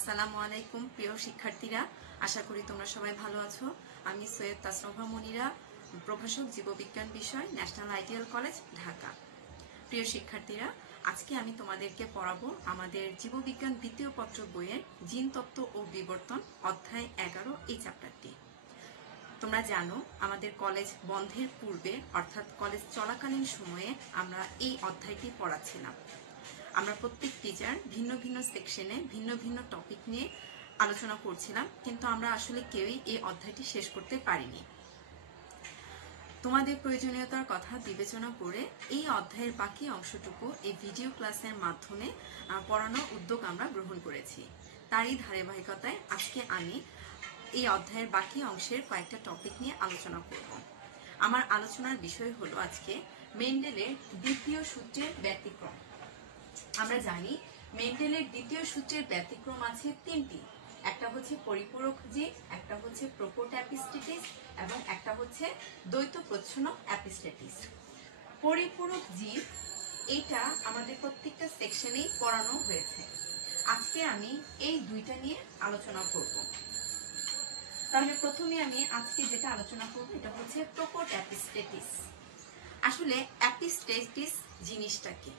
আসসালামু আলাইকুম প্রিয় শিক্ষার্থীরা, আশা করি তোমরা সবাই ভালো আছো। আমি সৈয়দ তাসনভা মনিরা, প্রভাষক জীববিজ্ঞান বিষয়, ন্যাশনাল আইডিয়াল কলেজ, ঢাকা। প্রিয় শিক্ষার্থীরা, আজকে আমি তোমাদেরকে পড়াবো আমাদের জীববিজ্ঞান দ্বিতীয় পত্র বইয়ের জিনতত্ত্ব ও বিবর্তন অধ্যায় 11 এই চ্যাপ্টারটি। তোমরা জানো আমাদের কলেজ বন্ধের পূর্বে অর্থাৎ কলেজ চলাকালীন সময়ে আমরা এই অধ্যায়টি পড়াচ্ছিলাম। আমরা প্রত্যেক টিচার ভিন্ন ভিন্ন সেকশনে ভিন্ন ভিন্ন টপিক নিয়ে আলোচনা করছিলাম, কিন্তু আমরা আসলে কেউই এই অধ্যায়টি শেষ করতে পারিনি। তোমাদের প্রয়োজনীয়তার কথা বিবেচনা করে এই অধ্যায়ের বাকি অংশটুকু এই ভিডিও ক্লাসের মাধ্যমে পড়ানোর উদ্যোগ আমরা গ্রহণ করেছি। তারই ধারাবাহিকতায় আজকে আমি এই অধ্যায়ের বাকি অংশের কয়েকটা টপিক নিয়ে আলোচনা করব। আমার আলোচনার বিষয় হলো আজকে মেন্ডেলের দ্বিতীয় সূত্রের ব্যতিক্রম। আমরা জানি মেন্ডেলের দ্বিতীয় সূত্রের ব্যতিক্রম আছে তিনটি। একটা হচ্ছে পরিপূরক জীব, একটা হচ্ছে প্রকট অ্যাপিস্টেটিস এবং একটা হচ্ছে দ্বৈত প্রচ্ছন্ন অ্যাপিস্টেটিস। পরিপূরক জীব এটা আমাদের প্রত্যেকটা সেকশনেই পড়ানো হয়েছে। আজকে আমি এই দুইটা নিয়ে আলোচনা করব। তাহলে প্রথমে আমি আজকে যেটা আলোচনা করব এটা হচ্ছে প্রকট অ্যাপিস্টেটিস। আসলে অ্যাপিস্টেটিস জিনিসটা কি?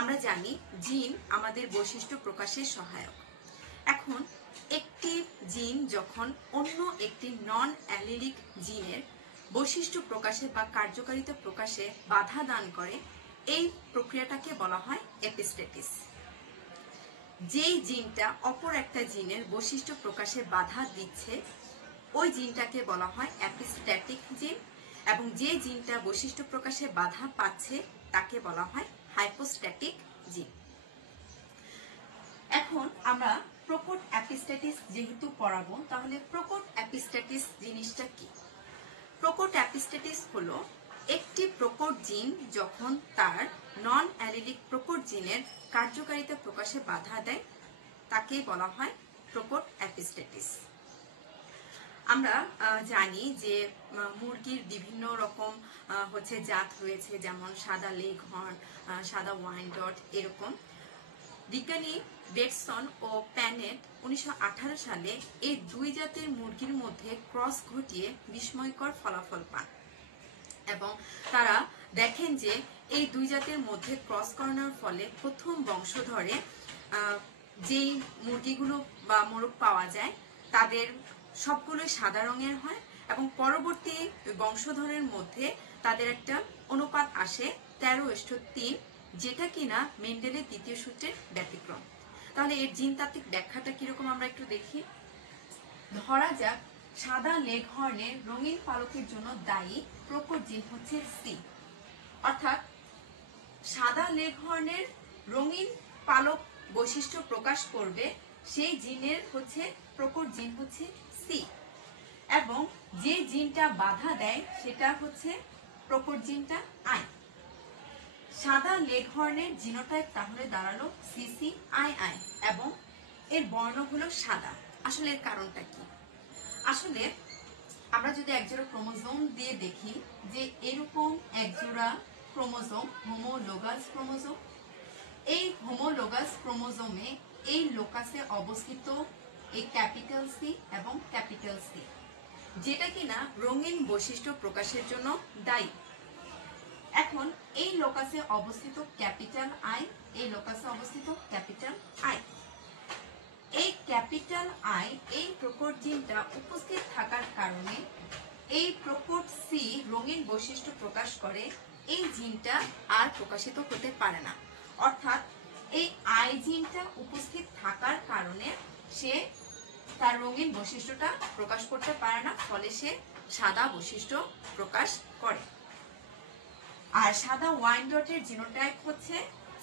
আমরা জানি জিন আমাদের বৈশিষ্ট্য প্রকাশের সহায়ক। এখন একটি জিন যখন অন্য একটি নন অ্যালিলিক জিনের বৈশিষ্ট্য প্রকাশে বা কার্যকারিতা প্রকাশে বাধা দান করে, এই প্রক্রিয়াটাকে বলা হয় এপিস্টেটিস। যেই জিনটা অপর একটা জিনের বৈশিষ্ট্য প্রকাশে বাধা দিচ্ছে ওই জিনটাকে বলা হয় অ্যাপিস্ট্যাটিক জিন, এবং যে জিনটা বৈশিষ্ট্য প্রকাশে বাধা পাচ্ছে তাকে বলা হয় হাইপোস্ট্যাটিক জিন। এখন আমরা প্রকট অ্যাপিস্ট্যাটিস যেহেতু পড়াবো, তাহলে প্রকট অ্যাপিস্ট্যাটিস জিনিসটা কি? প্রকট অ্যাপিস্ট্যাটিস হলো একটি প্রকট জিন যখন তার নন অ্যালিলিক প্রকট জিনের কার্যকারিতা প্রকাশে বাধা দেয় তাকে বলা হয় প্রকট অ্যাপিস্ট্যাটিস। আমরা জানি যে মুরগির বিভিন্ন রকম জাত রয়েছে, যেমন সাদা লেগ হর্ন, সাদা ওয়াইনডট, এরকম। বিজ্ঞানী বেটসন ও প্যানেট 1918 সালে এই দুই জাতের মুরগির মধ্যে ক্রস ঘটিয়ে বিস্ময়কর ফলাফল পান এবং তারা দেখেন যে এই দুই জাতের মধ্যে ক্রস করানোর ফলে প্রথম বংশধরে যেই মুরগিগুলো বা মোরগ পাওয়া যায় তাদের সবগুলোই সাদা রঙের হয়, এবং পরবর্তী বংশধরের মধ্যে তাদের একটা অনুপাত আসে 13:3, যেটা কিনা মেন্ডেলের দ্বিতীয় সূত্রের ব্যতিক্রম। তাহলে এর জিনতাত্ত্বিক ব্যাখ্যাটা কিরকম আমরা একটু দেখি। ধরা যাক সাদা লেগ হর্নের রঙিন পালকের জন্য দায়ী প্রকট জিন হচ্ছে সি, অর্থাৎ সাদা লেগ হর্নের রঙিন পালক বৈশিষ্ট্য প্রকাশ করবে সেই জিনের প্রকট জিন হচ্ছে সি, এবং যে জিনটা বাধা দেয় সেটা হচ্ছে প্রকট জিনটা আই। সাদা লেগ হর্নের জিনোটাইপ তাহলে দাঁড়ালো CCII এবং এর বর্ণ হলো সাদা। আসলে এর কারণটা কি? আসলে আমরা যদি একজোড়া ক্রোমোজোম দিয়ে দেখি যে এরকম একজোড়া ক্রোমোজোম হোমোলোগাস ক্রোমোজোম, এই হোমোলোগাস ক্রোমোজোমে এই লোকাসে অবস্থিত এই ক্যাপিটাল সি এবং ক্যাপিটাল সি, যেটা কিনা রঙিন বৈশিষ্ট্য প্রকাশের জন্য দায়ী। এখন এই লোকাসে অবস্থিত ক্যাপিটাল আই, এই লোকাসে অবস্থিত ক্যাপিটাল আই, এই ক্যাপিটাল আই এই প্রকট জিনটা উপস্থিত থাকার কারণে এই প্রকট সি রঙিন বৈশিষ্ট্য প্রকাশ করে, এই জিনটা আর প্রকাশিত হতে পারে না। অর্থাৎ এই আই জিনটা উপস্থিত থাকার কারণে সে তার রঙিন বৈশিষ্ট্যটা প্রকাশ করতে পারে না, ফলে সে সাদা বৈশিষ্ট্য প্রকাশ করে। আর সাদা ওয়াইনডটের জিনোটাইপ হচ্ছে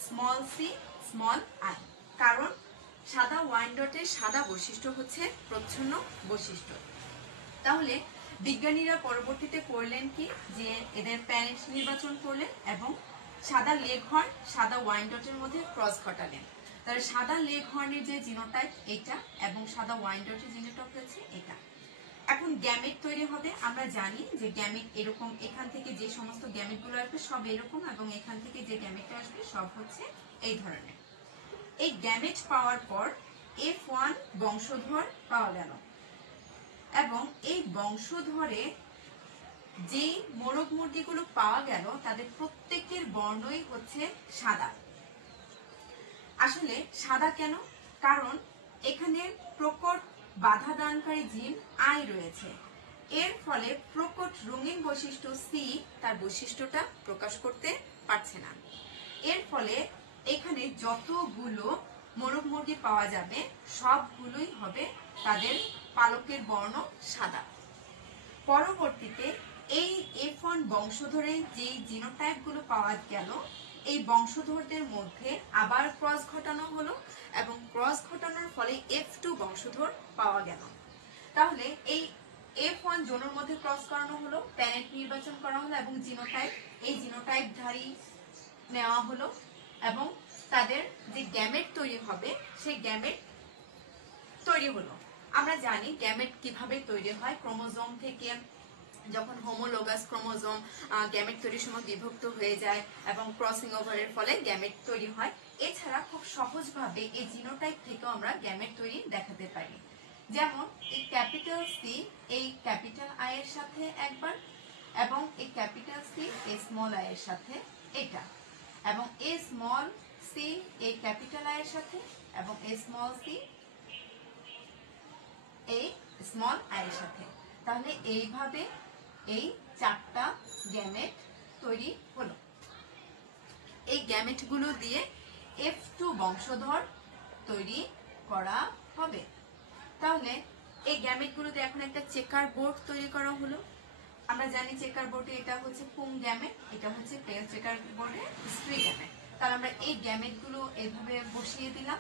স্মল সি স্মল আই, কারণ সাদা ওয়াইনডটের সাদা বৈশিষ্ট্য হচ্ছে প্রচ্ছন্ন বৈশিষ্ট্য। তাহলে বিজ্ঞানীরা পরবর্তীতে করলেন কি, যে এদের প্যানেট নির্বাচন করলেন এবং সাদা লেগ হর্ন সাদা ওয়াইনডটের মধ্যে ক্রস ঘটালেন। তাহলে সাদা লেগ হর্নের যে জিনোটাইপ এটা এবং সাদা ওয়াইনডটের জিনোটাইপ হচ্ছে এটা। এখন গ্যামেট তৈরি হবে। আমরা জানি যে গ্যামেট এরকম, এখান থেকে যে সমস্ত গ্যামেটগুলো আসবে সব এরকম, এবং এখান থেকে যে গ্যামেটটা আসবে সব হচ্ছে এই ধরনের। এই গ্যামেট পাওয়ার পর F1 বংশধর পাওয়া গেল এবং এই বংশধরে যে মোরগ মুরগিগুলো পাওয়া গেল তাদের প্রত্যেকের বর্ণই হচ্ছে সাদা। আসলে সাদা কেন? কারণ এখানে প্রকট বাধা দানকারী জিন আই রয়েছে। এর ফলে প্রকট রঙিন বৈশিষ্ট্য সি তার বৈশিষ্ট্যটা প্রকাশ করতে পারছে না। এর ফলে এখানে যতগুলো মোরগ মুরগি পাওয়া যাবে সবগুলোই হবে তাদের পালকের বর্ণ সাদা। পরবর্তীতে এই F1 বংশধরে যেই জিনোটাইপ গুলো পাওয়া গেল এই বংশধরদের মধ্যে আবার ক্রস ঘটানো হলো এবং ক্রস ঘটানোর ফলে F2 বংশধর পাওয়া গেল। তাহলে এই F1 জোনের মধ্যে ক্রস করানো হলো, প্যারেন্ট নির্বাচন করা হলো এবং এই জিনোটাইপ ধারী নেওয়া হলো এবং তাদের যে গ্যামেট তৈরি হবে সেই গ্যামেট তৈরি হলো। আমরা জানি গ্যামেট কিভাবে তৈরি হয়, ক্রোমোজোম থেকে যখন হোমোলোগাস ক্রোমোজোম গ্যামেট তৈরির সময় বিভক্ত হয়ে যায় এবং ক্রসিং ওভারের ফলে গ্যামেট তৈরি হয়। এছাড়া খুব সহজভাবে এই জিনোটাইপ থেকেও আমরা গ্যামেট তৈরি দেখাতে পারি। যেমন এই ক্যাপিটাল সি এই ক্যাপিটাল আই এর সাথে একবার এবং এই ক্যাপিটাল সি এই স্মল আই এর সাথে এটা এবং এই স্মল সি এই ক্যাপিটাল আই এর সাথে এবং এই স্মল সি এই স্মল আই এর সাথে। তাহলে এইভাবে এই চারটা গ্যামেট তৈরি হলো। এই গ্যামেট গুলো দিয়ে F2 বংশধর তৈরি করা হবে। তাহলে এই গ্যামেট গুলো দিয়ে এখন একটা চেকার বোর্ড তৈরি করা হলো। আমরা জানি চেকার বোর্ডে এটা হচ্ছে পুং গ্যামেট, এটা হচ্ছে পেয়ার চেকার বোর্ডে স্ত্রী গ্যামেট। তাহলে আমরা এই গ্যামেট গুলো এভাবে বসিয়ে দিলাম।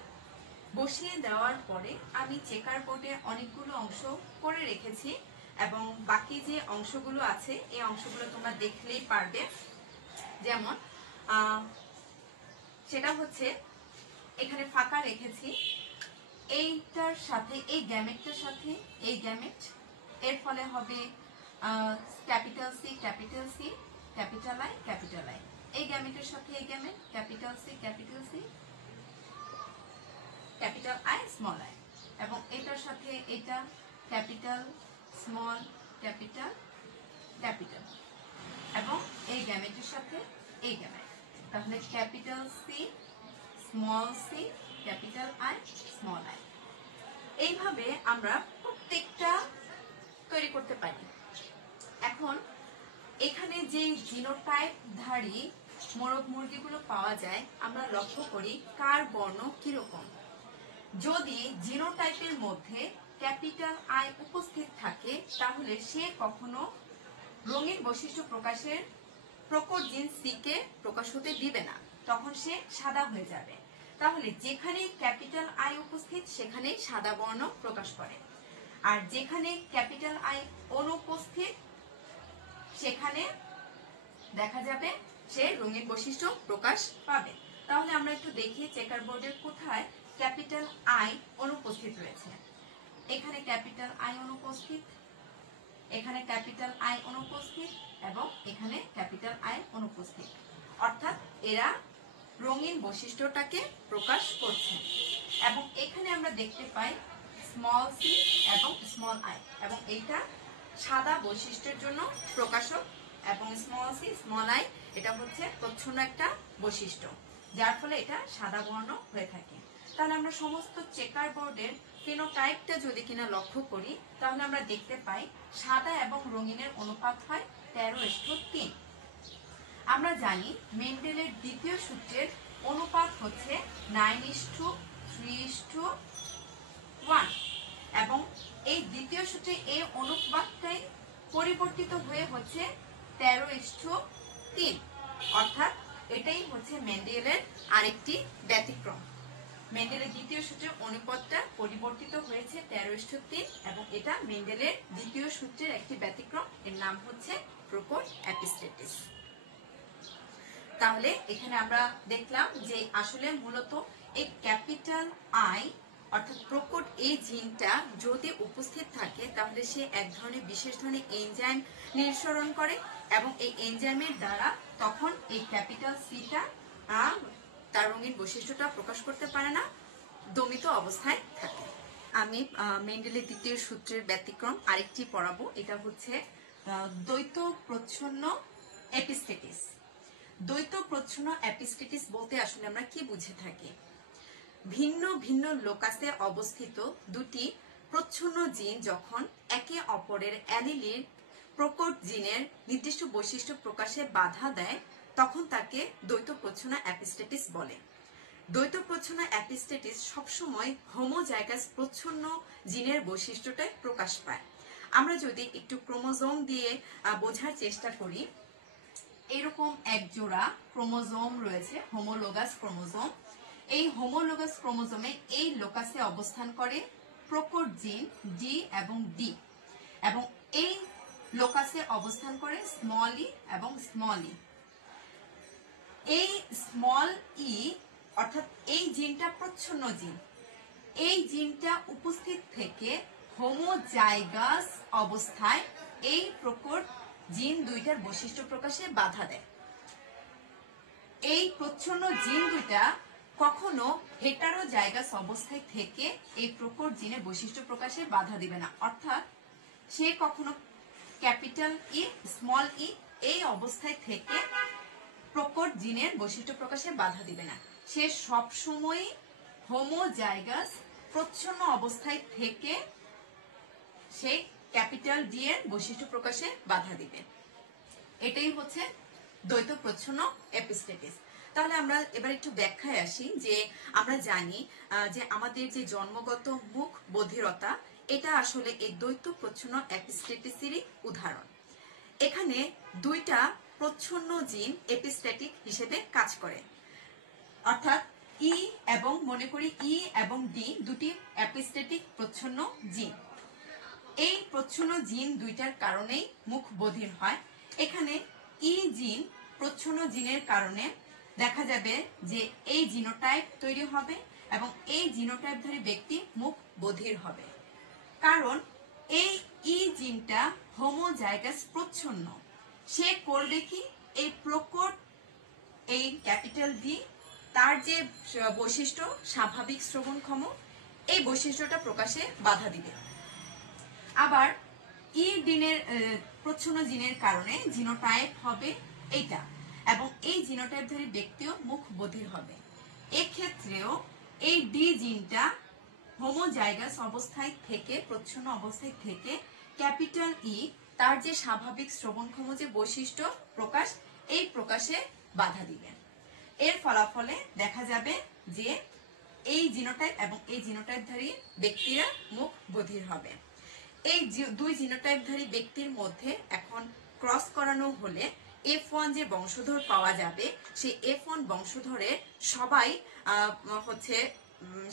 বসিয়ে দেওয়ার পরে আমি চেকার বোর্ডে অনেকগুলো অংশ করে রেখেছি এবং বাকি যে অংশগুলো আছে এই অংশগুলো তোমরা দেখলেই পারবে। যেমন সেটা হচ্ছে এখানে ফাঁকা রেখেছি, এইটার সাথে এই গ্যামেটটার সাথে এই গ্যামেট, এর ফলে হবে capital C capital C capital I capital I. এই গ্যামেটের সাথে এই gamete capital C capital C capital I small I এবং এটার সাথে এটা ক্যাপিটাল স্মল ক্যাপিটাল ক্যাপিটাল এবং এই গ্যামেটের সাথে এই গ্যামেট। তাহলে capital C small C capital I small I. এইভাবে আমরা প্রত্যেকটা তৈরি করতে পারি। এখন এখানে যে জিনোটাইপ ধারী মোরগ মুরগিগুলো পাওয়া যায় আমরা লক্ষ্য করি কার বর্ণ কিরকম। যদি জিনোটাইপের মধ্যে ক্যাপিটাল আই উপস্থিত থাকে তাহলে সে কখনো রঙিন বৈশিষ্ট্য প্রকাশের প্রকট জিন সি কে প্রকাশ হতে দিবে না, তখন সে সাদা হয়ে যাবে। তাহলে যেখানে ক্যাপিটাল আই উপস্থিত সেখানে সাদা বর্ণ প্রকাশ করে, আর যেখানে ক্যাপিটাল আই অনুপস্থিত সেখানে দেখা যাবে সে রঙিন বৈশিষ্ট্য প্রকাশ পাবে। তাহলে আমরা একটু দেখি চেকার বোর্ডের কোথায় ক্যাপিটাল আই অনুপস্থিত রয়েছে। এখানে ক্যাপিটাল আই অনুপস্থিত, এখানে ক্যাপিটাল আই অনুপস্থিত এবং এখানে ক্যাপিটাল আই অনুপস্থিত, অর্থাৎ এরা রঙিন বৈশিষ্ট্যটাকে প্রকাশ করছে। এবং এখানে আমরা দেখতে পাই স্মল সি এবং স্মল আই এবং এইটা সাদা বৈশিষ্ট্যের জন্য প্রকাশক এবং স্মল সি স্মল আই এটা হচ্ছে প্রচ্ছন্ন একটা বৈশিষ্ট্য যার ফলে এটা সাদা বর্ণ হয়ে থাকে। তাহলে আমরা সমস্ত চেকার বোর্ডের ফিনোটাইপটা যদি কিনা লক্ষ্য করি তাহলে আমরা দেখতে পাই সাদা এবং রঙিনের অনুপাত হয় 13:3। আমরা জানি মেন্ডেলের দ্বিতীয় সূত্রের অনুপাত হচ্ছে 9:3:1 এবং এই দ্বিতীয় সূত্রে এই অনুপাতটাই পরিবর্তিত হয়ে হচ্ছে 13:3, অর্থাৎ এটাই হচ্ছে মেন্ডেলের আরেকটি ব্যতিক্রম। মেন্ডেলের দ্বিতীয় সূত্রের অনুপাতটা পরিবর্তিত হয়েছে 13:3 এবং এটা মেন্ডেলের দ্বিতীয় সূত্রের একটি ব্যতিক্রম, এর নাম হচ্ছে প্রকট এপিস্টেটিস। তাহলে এখানে আমরা দেখলাম যে আসলে মূলত এই ক্যাপিটাল আই অর্থাৎ প্রকট এই জিনটা যদি উপস্থিত থাকে তাহলে সে এক ধরনের বিশেষ ধরনের এনজাইম নিঃসরণ করে এবং এই এনজাইমের দ্বারা তখন এই ক্যাপিটাল সিটা তার রঙিন বৈশিষ্ট্যটা প্রকাশ করতে পারে না, দমিত অবস্থায় থাকে। আমি মেন্ডেলের দ্বিতীয় সূত্রের ব্যতিক্রম আরেকটি পড়াবো। এটা হচ্ছে দ্বৈত প্রচ্ছন্ন এপিস্টেটিস। দ্বৈত প্রচ্ছন্ন এপিস্টেটিস বলতে আসলে আমরা কি বুঝে থাকি? ভিন্ন ভিন্ন লোকাসে অবস্থিত দুটি প্রচ্ছন্ন জিন যখন একে অপরের অ্যালিলির প্রকট জিনের নির্দিষ্ট বৈশিষ্ট্য প্রকাশে বাধা দেয়, তখন তাকে দ্বৈত প্রচ্ছন্ন এপিস্টেটিস বলে। দ্বৈত প্রচ্ছন্ন এপিস্টেটিস সবসময় হোমোজাইগাস প্রচ্ছন্ন জিনের বৈশিষ্ট্যটাই প্রকাশ পায়। আমরা যদি একটু ক্রোমোজোম দিয়ে বোঝার চেষ্টা করি, এরকম এক জোড়া ক্রোমোজোম রয়েছে, হোমোলোগাস ক্রোমোজোম। এই হোমোলোগাস ক্রোমোজোমে এই লোকাসে অবস্থান করে প্রকট জিন ডি এবং ডি, এবং এই লোকাসে অবস্থান করে স্মল ই এবং স্মল ই। এই স্মল ই অর্থাৎ এই জিনটা প্রচ্ছন্ন জিন। এই জিনটা উপস্থিত থেকে হোমোজাইগাস অবস্থায় এই প্রকট জিন দুইটার বৈশিষ্ট্য প্রকাশে বাধা দেয়। এই প্রচ্ছন্ন জিন দুইটা কখনো হেটারোজাইগাস অবস্থায় থেকে এই প্রকট জিনের বৈশিষ্ট্য প্রকাশে বাধা দিবে না, অর্থাৎ সে কখনো ক্যাপিটাল ই স্মল ই এই অবস্থায় থেকে প্রকট জিনের বৈশিষ্ট্য প্রকাশে বাধা দিবে না। সে সবসময় হোমোজাইগাস প্রচ্ছন্ন অবস্থায় থেকে সে ক্যাপিটাল ডি এর বৈশিষ্ট্য প্রকাশে বাধা দিবে। এটাই হচ্ছে দ্বৈত প্রচ্ছন্ন এপিস্টেটিস। তাহলে আমরা এবার একটু ব্যাখ্যায় আসি যে আমরা জানি যে আমাদের যে জন্মগত মুখ বধিরতা, এটা আসলে এই দ্বৈত প্রচ্ছন্ন এপিস্টেটিসেরই উদাহরণ। এখানে দুইটা প্রচ্ছন্ন জিন এপিস্টেটিক হিসেবে কাজ করে, অর্থাৎ ই এবং মনে করি ই এবং ডি দুটি এপিস্টেটিক প্রচ্ছন্ন জিন। এই প্রচ্ছন্ন জিন দুইটার কারণেই মুখ বধির হয়। এখানে ই জিন প্রচ্ছন্ন জিনের কারণে দেখা যাবে যে এই জিনোটাইপ তৈরি হবে এবং এই জিনোটাইপধারী ব্যক্তি মুখ বধির হবে, কারণ এই ই জিনটা হোমোজাইগাস প্রচ্ছন্ন। সে করবে কি, এই প্রকট এই ক্যাপিটাল ডি তার যে বৈশিষ্ট্য স্বাভাবিক শ্রবণক্ষম, এই বৈশিষ্ট্যটা প্রকাশে বাধা দিবে। আবার ই ডিনের প্রচ্ছন্ন জিনের কারণে জিনোটাইপ হবে এইটা, এবং এই জিনোটাইপধারী ব্যক্তিও মুখ বধির হবে। এক্ষেত্রেও এই ডি জিনটা হোমোজাইগাস অবস্থায় থেকে প্রচ্ছন্ন অবস্থায় থেকে ক্যাপিটাল ই তার যে স্বাভাবিক শ্রবণক্ষম যে বৈশিষ্ট্য প্রকাশ, এই প্রকাশে বাধা দিবে। এর ফলাফলে দেখা যাবে যে এই জিনোটাইপ এবং এই জিনোটাইপধারী ব্যক্তিরা মুখ বধির হবে। এই দুই জিনোটাইপধারী ব্যক্তির মধ্যে এখন ক্রস করানো হলে F1 যে বংশধর পাওয়া যাবে, সেই F1 বংশধরের সবাই হচ্ছে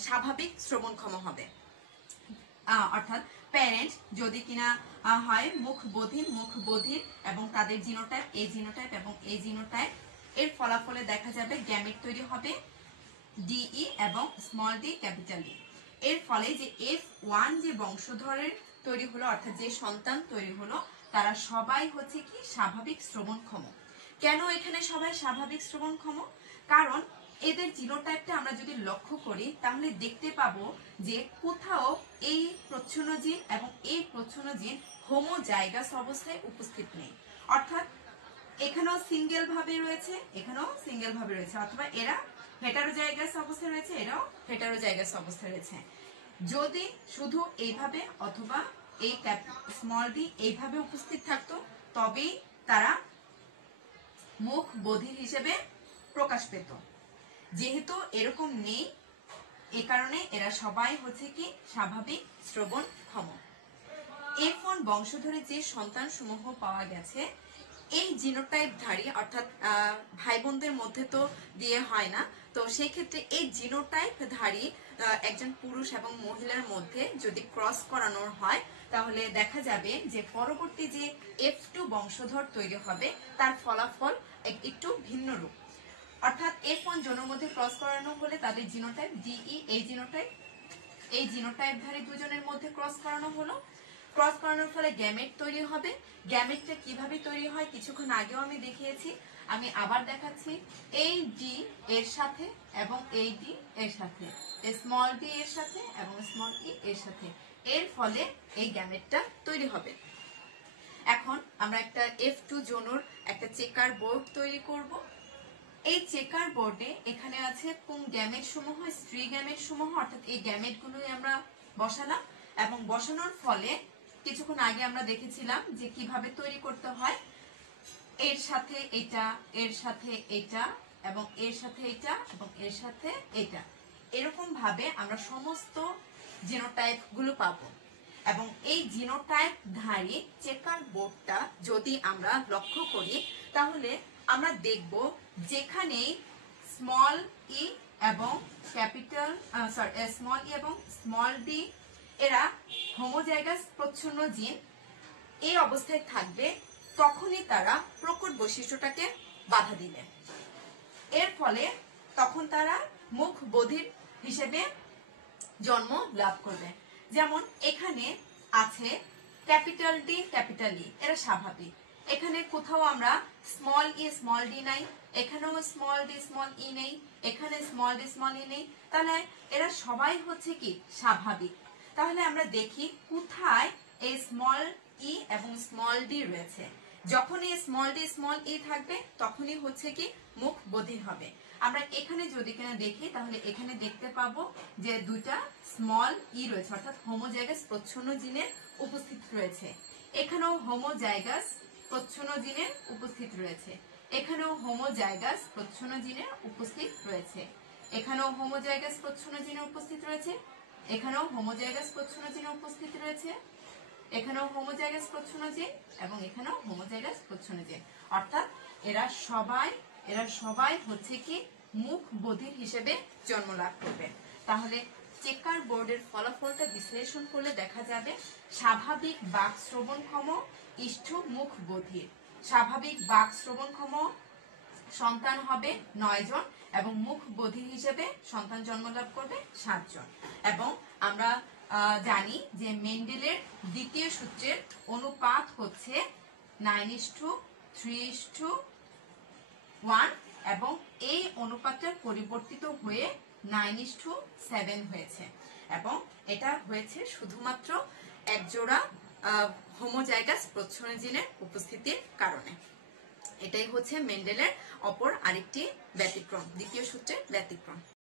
স্বাভাবিক শ্রবণক্ষম হবে, অর্থাৎ প্যারেন্ট যদি কিনা হয় মুখ বধির এবং তাদের জিনোটাইপ এই জিনোটাইপ এবং এই জিনোটাইপ, এর ফলাফলে দেখা যাবে গ্যামেট তৈরি হবে ডিই এবং স্মল ডি ক্যাপিটাল ডি। এর ফলে যে F1 যে বংশধরের তৈরি হলো, অর্থাৎ যে সন্তান তৈরি হলো, তারা সবাই হচ্ছে কি স্বাভাবিক শ্রবণক্ষম। কেন এখানে সবাই স্বাভাবিক শ্রবণক্ষম? কারণ এদের জিনোটাইপটা আমরা যদি লক্ষ্য করি তাহলে দেখতে পাবো যে কোথাও এই প্রচ্ছন্ন জিন এবং এই প্রচ্ছন্ন জিন হোমোজাইগাস অবস্থায় উপস্থিত নেই, অর্থাৎ এখানেও সিঙ্গেল ভাবে রয়েছে, এখানেও সিঙ্গেল ভাবে রয়েছে, অথবা এরা হেটারোজাইগাস অবস্থায় রয়েছে, এরাও হেটারোজাইগাস অবস্থায় রয়েছে। যদি শুধু এইভাবে অথবা এই স্মল ডি এইভাবে উপস্থিত থাকতো, তবেই তারা মুখ বধির হিসেবে প্রকাশ পেত। যেহেতু এরকম নেই, এ কারণে এরা সবাই হচ্ছে কি স্বাভাবিক শ্রবণক্ষম। F1 বংশধরে যে সন্তান সমূহ পাওয়া গেছে, এই জিনোটাইপধারী অর্থাৎ ভাই বোনদের মধ্যে তো দিয়ে হয় না, তো সেই ক্ষেত্রে এই জিনোটাইপধারী একজন পুরুষ এবং মহিলার মধ্যে যদি ক্রস করানো হয়, তাহলে দেখা যাবে যে পরবর্তী যে F2 বংশধর তৈরি হবে তার ফলাফল একটু ভিন্ন রূপ। অর্থাৎ F1 জনের মধ্যে ক্রস করানো হলে তাদের জিনোটাইপ ডিই এই জিনোটাইপধারী দুজনের মধ্যে ক্রস করানো হলো। ক্রস করানোর ফলে গ্যামেট তৈরি হবে। গ্যামেটটা কিভাবে তৈরি হয় কিছুক্ষণ আগেও আমি দেখিয়েছি, আমি আবার দেখাচ্ছি। এই ডি এর সাথে এবং এই ডি এর সাথে স্মল ডি এর সাথে এবং স্মল ই এর সাথে, এর ফলে এই গ্যামেটটা তৈরি হবে। এখন আমরা একটা F2 জোনুর একটা চেকার বোর্ড তৈরি করব। এই চেকার বোর্ডে এখানে আছে কোন গ্যামেট সমূহ, স্ত্রী গ্যামেট সমূহ, অর্থাৎ এই গ্যামেট গুলোই আমরা বসালাম এবং বসানোর ফলে কিছুক্ষণ আগে আমরা দেখেছিলাম যে কিভাবে তৈরি করতে হয়। এর সাথে এটা, এর সাথে এটা, এবং এর সাথে এটা, এবং এর সাথে এটা, এরকম ভাবে আমরা সমস্ত জিনোটাইপ গুলো পাবো। এবং এই জিনোটাইপ ধারী চেকার বোর্ডটা যদি আমরা লক্ষ্য করি তাহলে আমরা দেখব যেখানে স্মল ই এবং ক্যাপিটাল স্মল ই এবং স্মল ডি এরা হোমোজাইগাস প্রচ্ছন্ন জিন এই অবস্থায় থাকবে, তখনই তারা প্রকট বৈশিষ্ট্যটাকে বাধা দিবে। এর ফলে তখন তারা মুখ বধির হিসেবে জন্ম লাভ করবে। যেমন এখানে আছে ক্যাপিটাল ডি ক্যাপিটাল ই, এরা স্বাভাবিক। এখানে কোথাও আমরা স্মল ডি নাই, এখানেও স্মল ই নেই, এখানে স্মল ই নেই, তাহলে এরা সবাই হচ্ছে কি স্বাভাবিক। তাহলে আমরা দেখি কোথায় এই স্মল ই এবং স্মল ডি রয়েছে। যখন এই স্মল ই থাকবে তখনই হচ্ছে কি মুখ বধির হবে। আমরা এখানে যদি কিনা দেখি তাহলে এখানে দেখতে পাবো যে দুইটা স্মল ই রয়েছে, অর্থাৎ হোমোজাইগাস প্রচ্ছন্ন জিনের উপস্থিত রয়েছে। এখানেও হোমোজাইগাস প্রচ্ছন্ন জিনের উপস্থিত রয়েছে, এখানেও হোমোজাইগাস প্রচ্ছন্ন জিনের উপস্থিত রয়েছে, এখানেও হোমোজাইগাস প্রচ্ছন্ন জিনের উপস্থিত রয়েছে, এখানেও হোমোজাইগাস প্রচ্ছন্ন জিনের উপস্থিত রয়েছে, এখানেও হোমোজাইগাস প্রচ্ছন্ন জিন এবং এখানেও হোমোজাইগাস প্রচ্ছন্ন জিন, অর্থাৎ এরা সবাই হচ্ছে কি মুখ বধির হিসেবে জন্ম লাভ করবে। তাহলে চেকার বোর্ডের ফলাফলটা বিশ্লেষণ করলে দেখা যাবে স্বাভাবিক বাক শ্রবণক্ষম ইষ্ঠ মুখ বধির, স্বাভাবিক বাক শ্রবণক্ষম সন্তান হবে 9 জন এবং মুখ বধির হিসেবে সন্তান জন্মলাভ করবে 7 জন। এবং আমরা জানি যে মেন্ডেলের দ্বিতীয় সূত্রের অনুপাত হচ্ছে 9:3:1 এবং এই অনুপাতটা পরিবর্তিত হয়ে 9:7 হয়েছে এবং এটা হয়েছে শুধুমাত্র এক জোড়া হোমোজাইগাস প্রচ্ছন্ন জিনের উপস্থিতির কারণে। এটাই হচ্ছে মেন্ডেলের অপর আরেকটি ব্যতিক্রম, দ্বিতীয় সূত্রের ব্যতিক্রম।